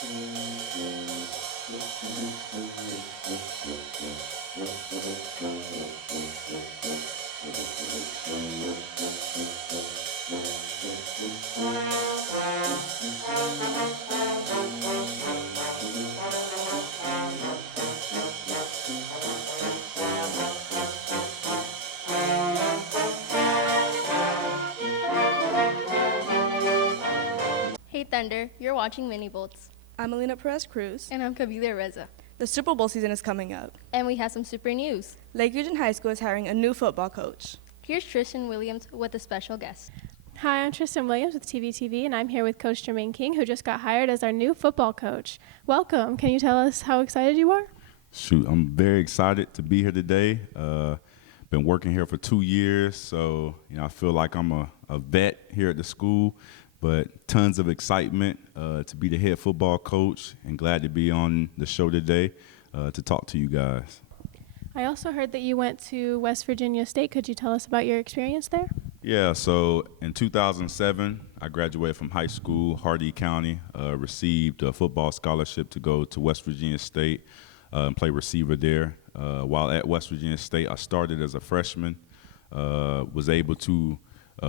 Hey Thunder, you're watching Mini Bolts. I'm Alina Perez Cruz. And I'm Kavita Reza. The Super Bowl season is coming up. And we have some super news. Lake Region High School is hiring a new football coach. Here's Tristan Williams with a special guest. Hi, I'm Tristan Williams with TVTV, and I'm here with Coach Jermaine King, who just got hired as our new football coach. Welcome. Can you tell us how excited you are? Shoot, I'm very excited to be here today. Been working here for 2 years, so I feel like I'm a vet here at the school, but tons of excitement to be the head football coach, and glad to be on the show today to talk to you guys. I also heard that you went to West Virginia State. Could you tell us about your experience there? Yeah, so in 2007, I graduated from high school, Hardee County, received a football scholarship to go to West Virginia State and play receiver there. While at West Virginia State, I started as a freshman, was able to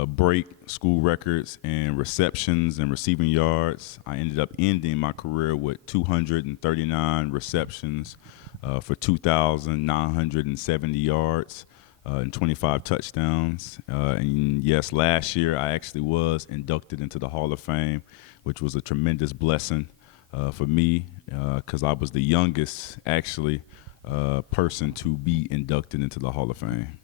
break school records in receptions and receiving yards. I ended up ending my career with 239 receptions for 2,970 yards. And 25 touchdowns. And yes, last year I actually was inducted into the Hall of Fame, which was a tremendous blessing for me because I was the youngest, actually, person to be inducted into the Hall of Fame.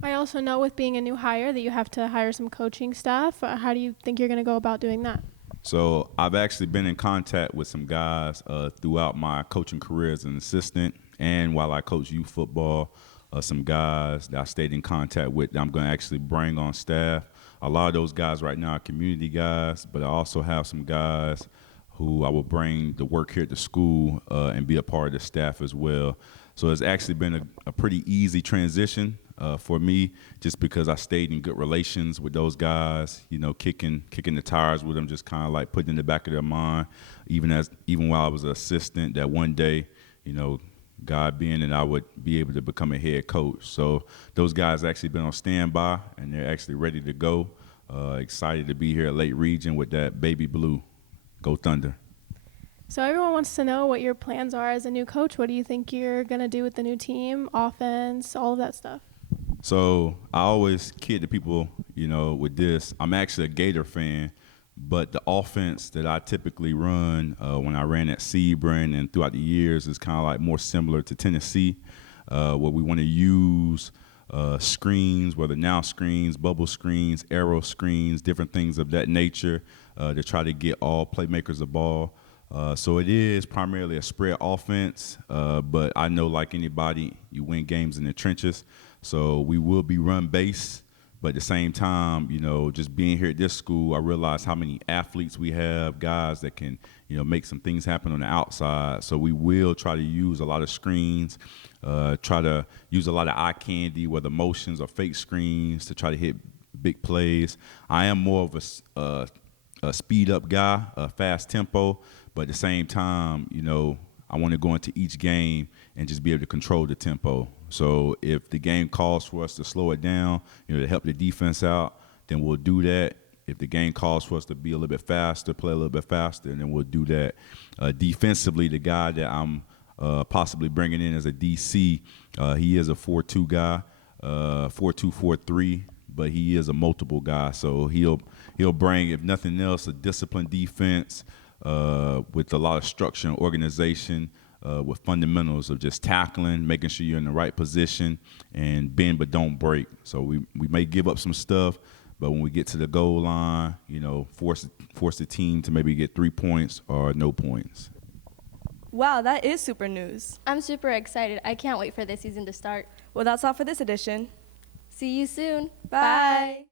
I also know with being a new hire that you have to hire some coaching staff. How do you think you're going to go about doing that? So I've actually been in contact with some guys throughout my coaching career as an assistant and while I coach youth football. Some guys that I stayed in contact with that I'm going to actually bring on staff. A lot of those guys right now are community guys, but I also have some guys who I will bring to work here at the school and be a part of the staff as well. So it's actually been a pretty easy transition for me just because I stayed in good relations with those guys, kicking the tires with them, just kind of like putting in the back of their mind, even while I was an assistant, that one day, God being that I would be able to become a head coach. So those guys actually been on standby, and they're actually ready to go. Excited to be here at Lake Region with that baby blue. Go Thunder. So everyone wants to know what your plans are as a new coach. What do you think you're going to do with the new team, offense, all of that stuff? So I always kid the people, with this. I'm actually a Gator fan. But the offense that I typically run when I ran at Sebring and throughout the years is kind of like more similar to Tennessee, where we want to use screens, whether now screens, bubble screens, arrow screens, different things of that nature to try to get all playmakers the ball. So it is primarily a spread offense, but I know like anybody, you win games in the trenches. So we will be run-based. But at the same time, just being here at this school, I realize how many athletes we have, guys that can, make some things happen on the outside. So we will try to use a lot of screens, try to use a lot of eye candy, whether motions or fake screens, to try to hit big plays. I am more of a speed-up guy, a fast tempo, but at the same time, I want to go into each game and just be able to control the tempo. So if the game calls for us to slow it down, to help the defense out, then we'll do that. If the game calls for us to be a little bit faster, play a little bit faster, then we'll do that. Defensively, the guy that I'm possibly bringing in as a DC, he is a 4-2 guy, 4-2, 4-3, but he is a multiple guy. So he'll bring, if nothing else, a disciplined defense with a lot of structure and organization, with fundamentals of just tackling, making sure you're in the right position, and bend but don't break. So we may give up some stuff, but when we get to the goal line, force the team to maybe get 3 points or no points. Wow, that is super news. I'm super excited. I can't wait for this season to start. Well, that's all for this edition. See you soon. Bye.